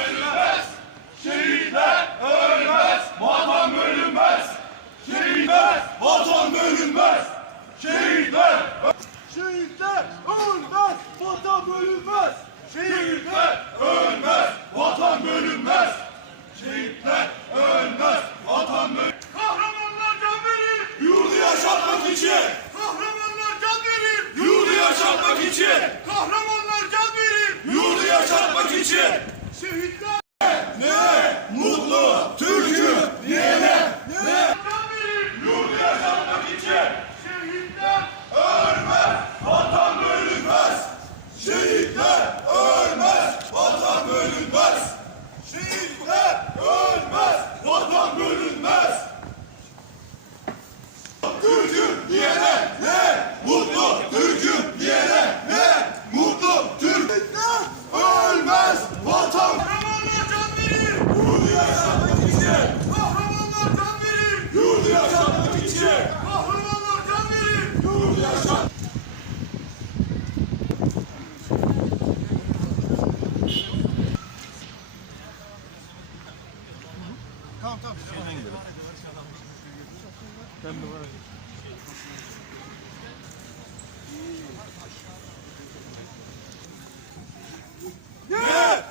ölmez. Şehitler ölmez. Vatan bölünmez. Şehitler vatan bölünmez. Şehitler Şehitler ölmez. Vatan bölünmez. Şehitler ölmez. Vatan bölünmez. Şehitler ölmez. Vatan bölünmez. Kahramanlar can verir. Yurdu yaşatmak için. Kahramanlar can verir. Yurdu yaşatmak için. Kahramanlar can verir. Yurdu yaşatmak için. Şehitler Ne mutlu Türk'üm diyene, can verir. yurdu yaşatmak için. Şehitler Ölmez, vatan bölünmez. Şehitler ölmez, vatan bölünmez. Şehitler ölmez, vatan bölünmez. Türk'üm diyene ne mutlu Türk'üm diyene ne mutlu Türk. Ölmez, vatan kahramanlar can verir. yurdu yaşatmak için. Kahramanlar can verir. Yurdu yaşatmak için. Kahramanlar can verir. Yurdu yaşatmak Ne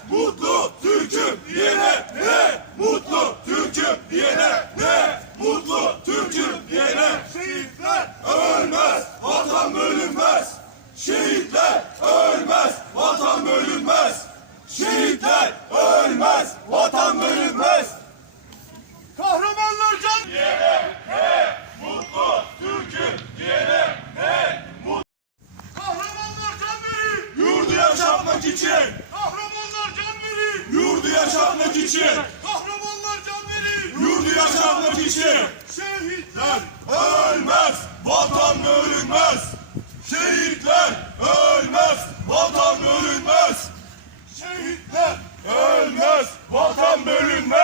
mutlu Türk'üm diyene ne mutlu Türk'üm diyene ne mutlu Türk'üm diyene şehitler ölmez vatan bölünmez şehitler ölmez vatan bölünmez şehitler ölmez vatan bölünmez Kahramanlar can mutlu Türk'üm diyene ne mutlu Kahramanlar can verir. yurdu yaşatmak için Kahramanlar can verir. yurdu yaşatmak için Kahramanlar can verir. yurdu yaşatmak için Şehitler ölmez, vatan bölünmez. Şehitler ölmez, vatan bölünmez. Şehitler ölmez, vatan bölünmez.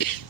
you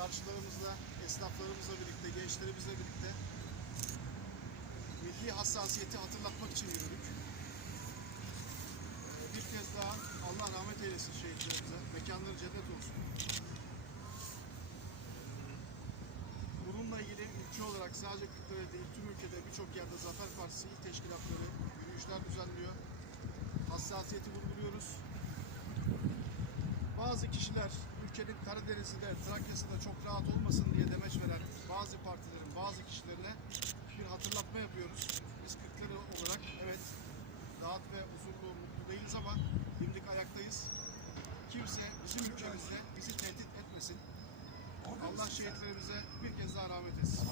çarşılarımızla, esnaflarımızla birlikte, gençlerimizle birlikte milli hassasiyeti hatırlatmak için yürüdük. Bir kez daha Allah rahmet eylesin şehitlerimize. Mekanları cennet olsun. Bununla ilgili ülke olarak sadece Kırklareli değil tüm ülkede birçok yerde Zafer Partisi il teşkilatları yürüyüşler düzenliyor. Hassasiyeti vurguluyoruz. Bazı kişiler ülkenin Karadeniz'de, Trakya'sında çok rahat olmasın diye demeç veren bazı partilerin, bazı kişilerine bir hatırlatma yapıyoruz. Biz Kırklareli olarak evet rahat ve huzurlu, mutlu değiliz ama dimdik ayaktayız. Kimse bizim ülkemizde bizi tehdit etmesin. Allah şehitlerimize bir kez daha rahmet etsin.